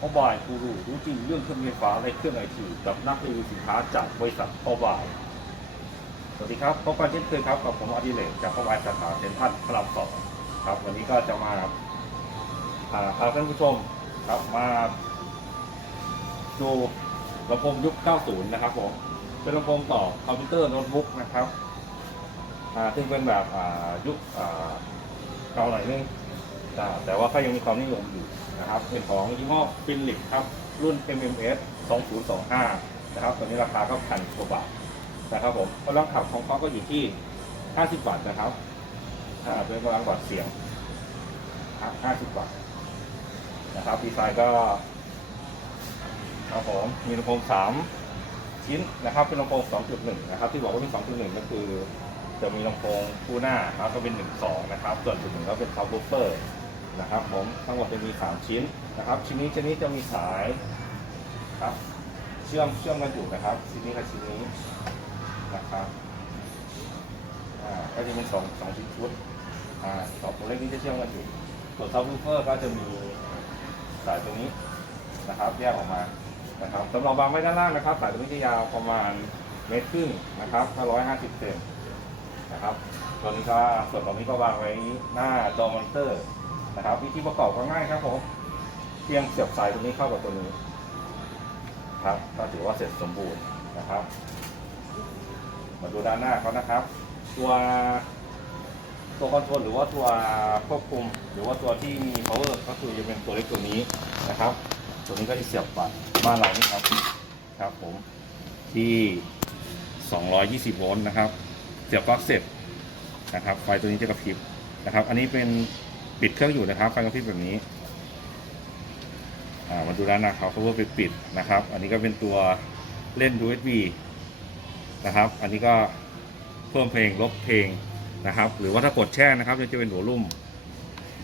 พอบายกูรูรู้จริงเรื่องเครื่องไฟฟ้าและเครื่องไอทีกับนักรีวิวสินค้าจากบริษัทพอบาย สวัสดีครับพบกันเช่นเคยครับกับผมอดิเลกจากพอบายสาขาเซ็นทรัลพระรามสองครับ วันนี้ก็จะมาพาท่านผู้ชมครับมาดูลำโพงยุค 90 นะครับผม เป็นลำโพงต่อคอมพิวเตอร์โน้ตบุ๊กนะครับซึ่งเป็นแบบยุคเก่าหน่อยนึง แต่ว่าก็ยังมีความนิยมอยู่นะครับเป็นของยี่ห้อฟินลิปครับรุ่น MMS 2025 นะครับตัวนี้ราคาก็พันกว่าบาทนะครับผมกำลังขับของเขาก็อยู่ที่ 50 วัตต์นะครับเป็นกำลังวัตต์เสียงครับ50 วัตต์นะครับดีไซน์ก็ครับผมมีลำโพง3 ชิ้นนะครับ เป็นลำโพง 2.1 นะครับ ที่บอกว่ามี2.1 ก็คือ จะมีลำโพงคู่หน้าครับก็เป็น 1 2 นะครับ ส่วนจุดหนึ่งก็เป็นซับวูฟเฟอร์ นะครับผมทั้งหมดจะมี 3 ชิ้นนะครับ ชิ้นนี้ชิ้นนี้จะมีสายครับเชื่อมเชื่อมกันอยู่นะครับ ชิ้นนี้กับชิ้นนี้นะครับอ่าก็จะเป็นสองสองชิ้นชุดอ่าสองตัวเลขนี้จะเชื่อมกันอยู่ส่วนซับวูเฟอร์ก็จะมีสายตรงนี้นะครับแยกออกมานะครับสำหรับวางไว้ด้านล่างนะครับ สายตรงนี้จะยาวประมาณเมตรครึ่งนะครับ550เซนนะครับตัวนี้ก็ส่วนตรงนี้ก็วางไว้หน้าจอมอนิเตอร์ นะครับ วิธีประกอบก็ง่ายครับผมเพียงเสียบสายตรงนี้เข้ากับตัวนี้ครับก็ถือว่าเสร็จสมบูรณ์นะครับ มาดูด้านหน้าเขานะครับ ตัวตัวคอนโทรลหรือว่าตัวควบคุม หรือว่าตัวที่มี power ก็คือจะเป็นตัวเล็กตัวนี้นะครับ ตัวนี้ก็จะเสียบบัตรบ้านเรานี่ครับครับผมที่ 220 โวลต์นะครับ เสียบปลั๊กเสร็จนะครับ ไฟตัวนี้จะกระพริบนะครับ อันนี้เป็น ปิดเครื่องอยู่นะครับไฟกระพริบแบบนี้มาดูด้านหน้าเขาเขาว่ไปปิดนะครับ อันนี้ก็เป็นตัวเล่น USB นะครับ อันนี้ก็เพิ่มเพลงลบเพลงนะครับ หรือว่าถ้ากดแช่นะครับจะเป็นหัวลุ่ม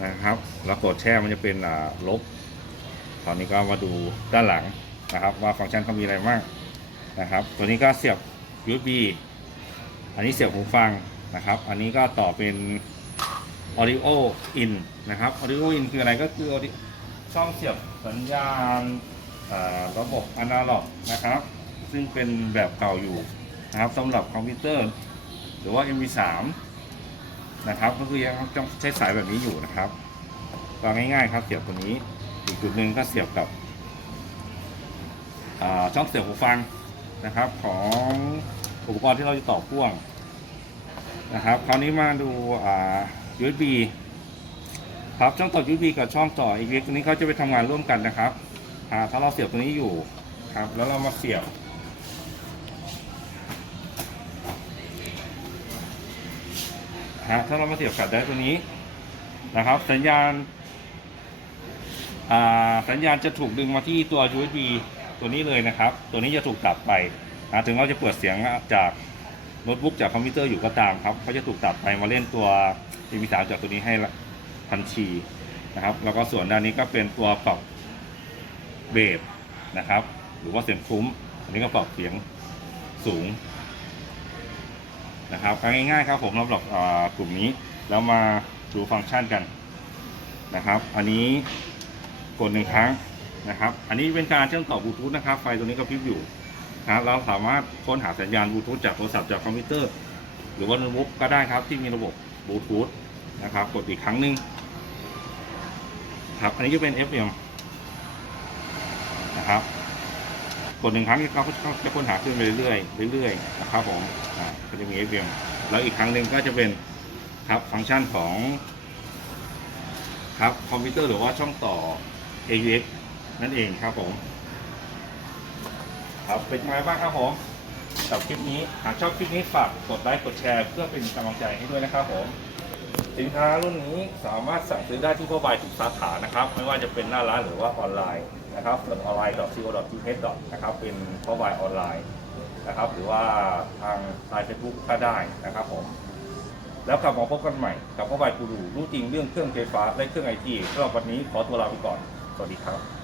นะครับแล้วกดแช่มันจะเป็นลบ ตอนนี้ก็มาดูด้านหลังนะครับ ว่าฟังก์ชันเขามีอะไรบ้างนะครับ ตัวนี้ก็เสียบ USB อันนี้เสียบหูฟังนะครับ อันนี้ก็ต่อเป็น audio in นนะครับ audio in คืออะไรก็คือช่องเสียบสัญญาณระบบอนาล็อกนะครับ ซึ่งเป็นแบบเก่าอยู่นะครับสำหรับคอมพิวเตอร์ หรือว่า MP3 นะครับ ก็คือยังต้องใช้สายแบบนี้อยู่นะครับก็ง่ายๆครับเสียบตัวนี้ อีกจุดหนึ่งก็เสียบกับช่องเสียบหูฟังนะครับ ของอุปกรณ์ที่เราจะต่อพ่วงนะครับ คราวนี้มาดูอ่า USB ครับช่องต่อ USB กับช่องต่อ AVX ตัวนี้เขาจะไปทำงานร่วมกันนะครับอ่าถ้าเราเสียบตัวนี้อยู่ครับ แล้วเรามาเสียบฮะถ้าเรามาเสียบกับได้ตัวนี้นะครับ สัญญาณอ่าสัญญาณจะถูกดึงมาที่ตัว USB ตัวนี้เลยนะครับ ตัวนี้จะถูกตัดไปถึงเราจะเปิดเสียงจาก โน้ตบุ๊กจากคอมพิวเตอร์อยู่ก็ตามครับเขาจะถูกตัดไปมาเล่นตัว MP3 จากตัวนี้ให้ทันทีนะครับ แล้วก็ส่วนด้านนี้ก็เป็นตัวปรับเบสนะครับ หรือว่าเสียงคุ้ม อันนี้ก็ปรับเสียงสูงนะครับง่ายๆครับผมสำหรับกลุ่มนี้แล้วมาดูฟังก์ชันกันนะครับ อันนี้กดหนึ่งครั้งนะครับ อันนี้เป็นการเชื่อมต่อบลูทูธนะครับ ไฟตัวนี้ก็พริบอยู่ นะเราสามารถค้นหาสัญญาณบลูทูธจากโทรศัพท์จากคอมพิวเตอร์ หรือว่าโน้ตบุ๊กก็ได้ครับที่มีระบบบลูทูธนะครับกดอีกครั้งหนึ่งครับอันนี้จะเป็น FM นะครับกดหนึ่งครั้งเขาก็จะค้นหาขึ้นไปเรื่อยๆเรื่อยๆนะครับผมอ่าก็จะมี FM แล้วอีกครั้งหนึ่งก็จะเป็นครับฟังก์ชันของครับคอมพิวเตอร์หรือว่าช่องต่อ AUX นั่นเองครับผม ครับเป็นยังไงบ้างครับผมกับคลิปนี้หากชอบคลิปนี้ฝากกดไลค์กดแชร์ เพื่อเป็นกำลังใจให้ด้วยนะครับผมสินค้ารุ่นนี้สามารถสั่งซื้อได้ที่พ่อบายทุกสาขานะครับ ไม่ว่าจะเป็นหน้าร้านหรือว่าออนไลน์นะครับส่วนออนไลน์ .co.th นะครับเป็นพ่อบายออนไลน์นะครับหรือว่าทางไลน์เฟซบุ๊กก็ได้นะครับผมแล้วกลับมาพบกันใหม่กับพ่อบายกูรูรู้จริงเรื่องเครื่องไฟฟ้าและเครื่องไอทีสำหรับวันนี้ขอตัวลาไปก่อน สวัสดีครับ